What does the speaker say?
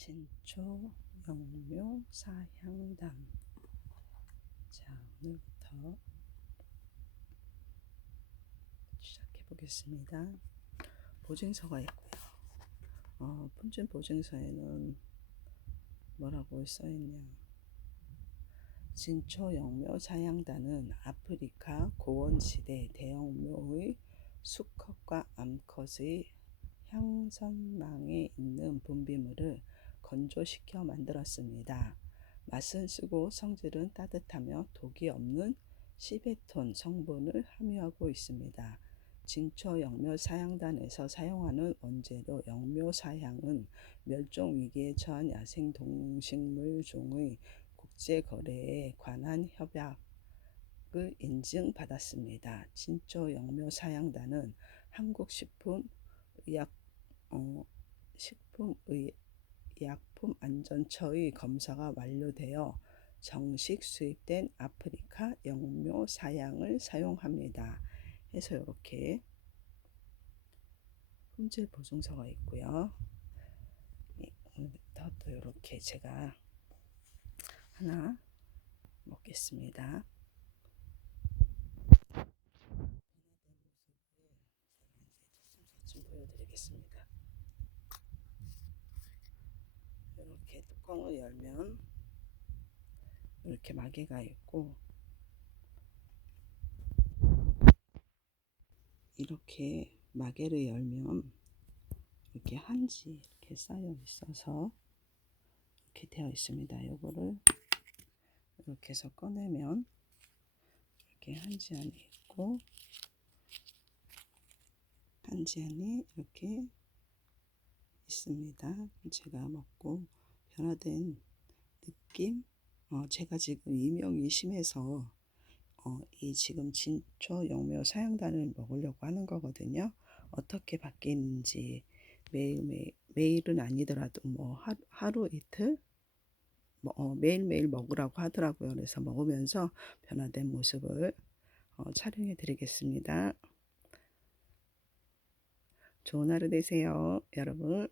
진초 영묘 사향담. 자 오늘부터 시작해 보겠습니다. 보증서가 있고요. 어, 품질 보증서에는 뭐라고 써있냐. 진초 영묘 사향단은 아프리카 고원지대 대형묘의 수컷과 암컷의 향선망에 있는 분비물을 건조시켜 만들었습니다. 맛은 쓰고 성질은 따뜻하며 독이 없는 시베톤 성분을 함유하고 있습니다. 진초 영묘 사양단에서 사용하는 원재료 영묘 사양은 멸종 위기에 처한 야생 동식물 종의 국제 거래에 관한 협약을 인증받았습니다. 진초 영묘 사양단은 한국식품 의약 어, 식품 의 약품안전처의 검사가 완료되어 정식 수입된 아프리카 영묘 사양을 사용합니다. 해서 이렇게 품질 보증서가 있고요. 예, 오늘부터 또 이렇게 제가 하나 먹겠습니다. 좀 보여드리겠습니다. 이렇게 뚜껑을 열면 이렇게 마개가 있고 이렇게 마개를 열면 이렇게 한지 이렇게 쌓여 있어서 이렇게 되어 있습니다. 요거를 이렇게 해서 꺼내면 이렇게 한지 안에 있고 한지 안에 이렇게 있습니다. 제가 먹고 변화된 느낌. 어, 제가 지금 이명이 심해서 어, 이 지금 진초 영묘 사양단을 먹으려고 하는 거거든요. 어떻게 바뀌는지 매일 매일 매일은 아니더라도 뭐 하루, 하루 이틀 뭐, 어, 매일매일 먹으라고 하더라고요. 그래서 먹으면서 변화된 모습을 어, 촬영해 드리겠습니다. 좋은 하루 되세요, 여러분.